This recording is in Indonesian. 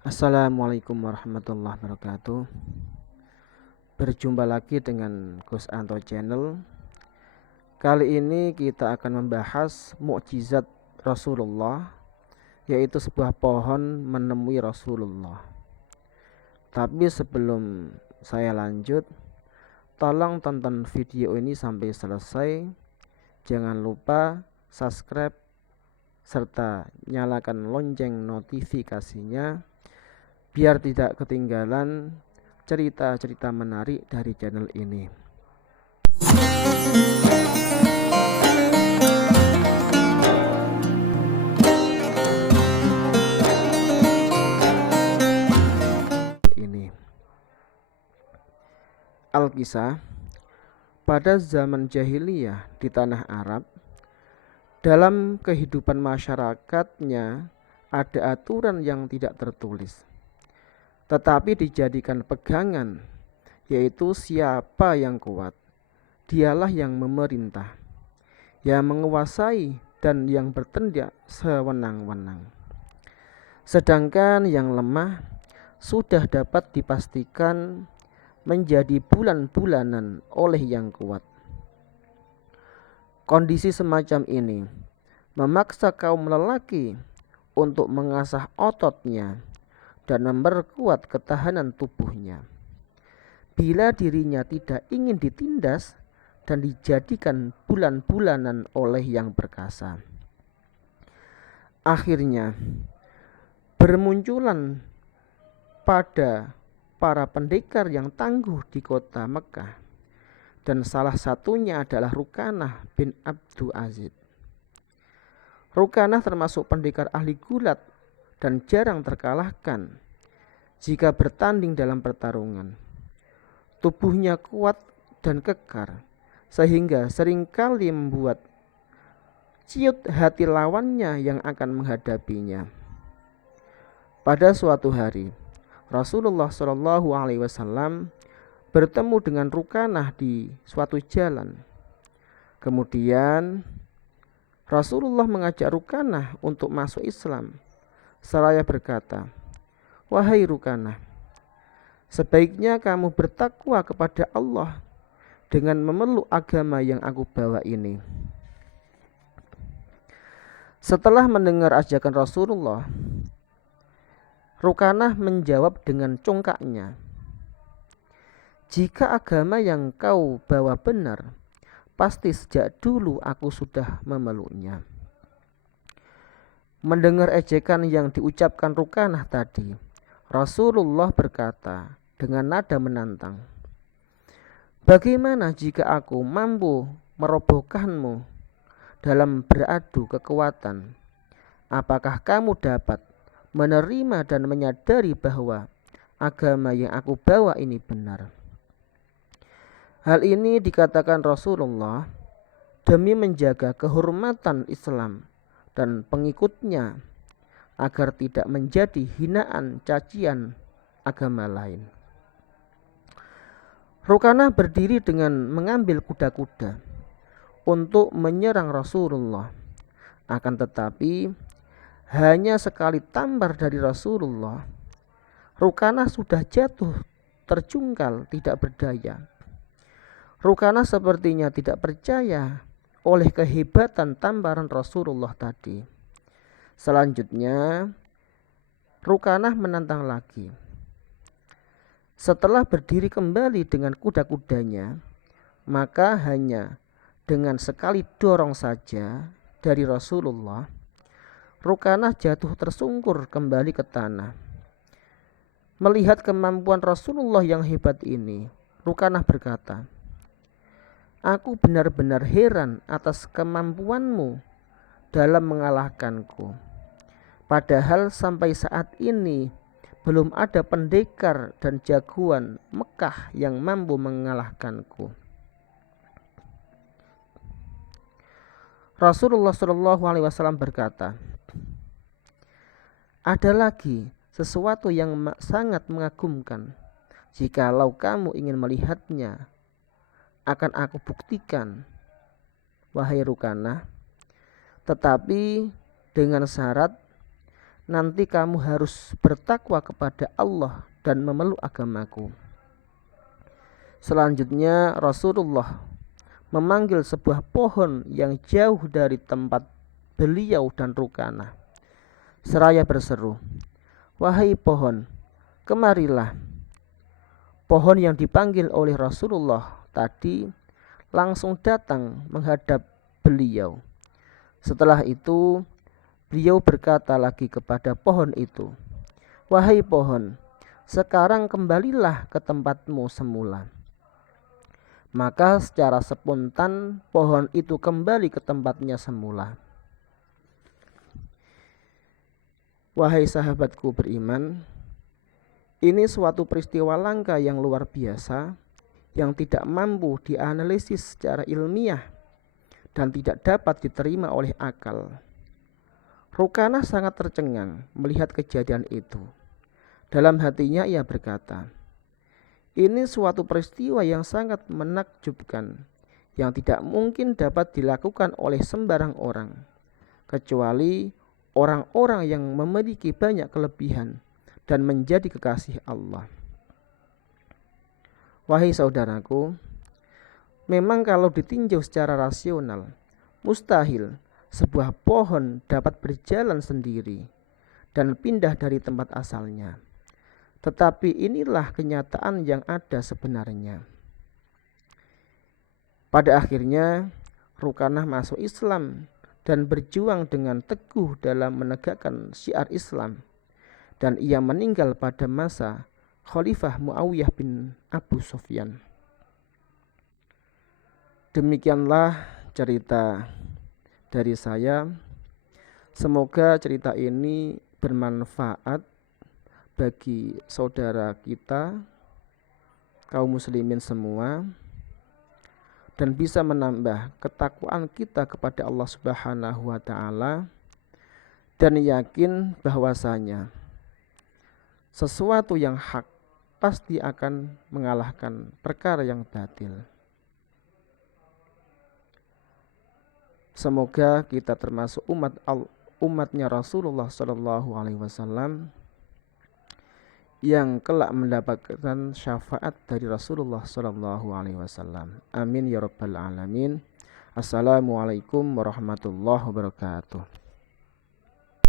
Assalamualaikum warahmatullahi wabarakatuh. Berjumpa lagi dengan Gus Anto Channel. Kali ini kita akan membahas mukjizat Rasulullah, yaitu sebuah pohon menemui Rasulullah. Tapi sebelum saya lanjut, tolong tonton video ini sampai selesai. Jangan lupa subscribe serta nyalakan lonceng notifikasinya biar tidak ketinggalan cerita-cerita menarik dari channel ini. Alkisah, pada zaman jahiliyah di tanah Arab, dalam kehidupan masyarakatnya ada aturan yang tidak tertulis, tetapi dijadikan pegangan, yaitu siapa yang kuat, dialah yang memerintah, yang menguasai dan yang bertindak sewenang-wenang. Sedangkan yang lemah sudah dapat dipastikan menjadi bulan-bulanan oleh yang kuat. Kondisi semacam ini memaksa kaum lelaki untuk mengasah ototnya dan memperkuat ketahanan tubuhnya. Bila dirinya tidak ingin ditindas dan dijadikan bulan-bulanan oleh yang perkasa. Akhirnya bermunculan pada para pendekar yang tangguh di kota Mekah, dan salah satunya adalah Rukanah bin Abdul Aziz. Rukanah termasuk pendekar ahli gulat dan jarang terkalahkan jika bertanding dalam pertarungan. Tubuhnya kuat dan kekar, sehingga seringkali membuat ciut hati lawannya yang akan menghadapinya. Pada suatu hari, Rasulullah SAW bertemu dengan Rukanah di suatu jalan. Kemudian Rasulullah mengajak Rukanah untuk masuk Islam, seraya berkata, "Wahai Rukanah, sebaiknya kamu bertakwa kepada Allah dengan memeluk agama yang aku bawa ini." Setelah mendengar ajakan Rasulullah, Rukanah menjawab dengan congkaknya, "Jika agama yang kau bawa benar, pasti sejak dulu aku sudah memeluknya." Mendengar ejekan yang diucapkan Rukanah tadi, Rasulullah berkata dengan nada menantang, "Bagaimana jika aku mampu merobohkanmu dalam beradu kekuatan? Apakah kamu dapat menerima dan menyadari bahwa agama yang aku bawa ini benar?" Hal ini dikatakan Rasulullah demi menjaga kehormatan Islam dan pengikutnya agar tidak menjadi hinaan cacian agama lain. Rukanah berdiri dengan mengambil kuda-kuda untuk menyerang Rasulullah. Akan tetapi hanya sekali tampar dari Rasulullah, Rukanah sudah jatuh terjungkal tidak berdaya. Rukanah sepertinya tidak percaya oleh kehebatan tamparan Rasulullah tadi. Selanjutnya, Rukanah menantang lagi. Setelah berdiri kembali dengan kuda-kudanya, maka hanya dengan sekali dorong saja dari Rasulullah, Rukanah jatuh tersungkur kembali ke tanah. Melihat kemampuan Rasulullah yang hebat ini, Rukanah berkata, "Aku benar-benar heran atas kemampuanmu dalam mengalahkanku. Padahal sampai saat ini belum ada pendekar dan jagoan Mekah yang mampu mengalahkanku." Rasulullah SAW berkata, "Ada lagi sesuatu yang sangat mengagumkan. Jikalau kamu ingin melihatnya, akan aku buktikan, wahai Rukanah, tetapi dengan syarat nanti kamu harus bertakwa kepada Allah dan memeluk agamaku. Selanjutnya Rasulullah memanggil sebuah pohon yang jauh dari tempat beliau dan Rukanah, seraya berseru, "Wahai pohon, kemarilah." Pohon yang dipanggil oleh Rasulullah tadi langsung datang menghadap beliau. Setelah itu beliau berkata lagi kepada pohon itu, "Wahai pohon, sekarang kembalilah ke tempatmu semula." Maka secara spontan pohon itu kembali ke tempatnya semula. Wahai sahabatku beriman, ini suatu peristiwa langka yang luar biasa yang tidak mampu dianalisis secara ilmiah dan tidak dapat diterima oleh akal. Rukanah sangat tercengang melihat kejadian itu. Dalam hatinya ia berkata, "Ini suatu peristiwa yang sangat menakjubkan, yang tidak mungkin dapat dilakukan oleh sembarang orang, kecuali orang-orang yang memiliki banyak kelebihan dan menjadi kekasih Allah." Wahai saudaraku, memang kalau ditinjau secara rasional, mustahil sebuah pohon dapat berjalan sendiri dan pindah dari tempat asalnya. Tetapi inilah kenyataan yang ada sebenarnya. Pada akhirnya, Rukanah masuk Islam dan berjuang dengan teguh dalam menegakkan syiar Islam. Dan ia meninggal pada masa Khalifah Muawiyah bin Abu Sufyan. Demikianlah cerita dari saya. Semoga cerita ini bermanfaat bagi saudara kita, kaum muslimin semua, dan bisa menambah ketakwaan kita kepada Allah Subhanahu wa taala, dan yakin bahwasanya sesuatu yang hak pasti akan mengalahkan perkara yang batil. Semoga kita termasuk umatnya Rasulullah SAW yang kelak mendapatkan syafaat dari Rasulullah SAW. Amin ya rabbal alamin. Assalamualaikum warahmatullahi wabarakatuh.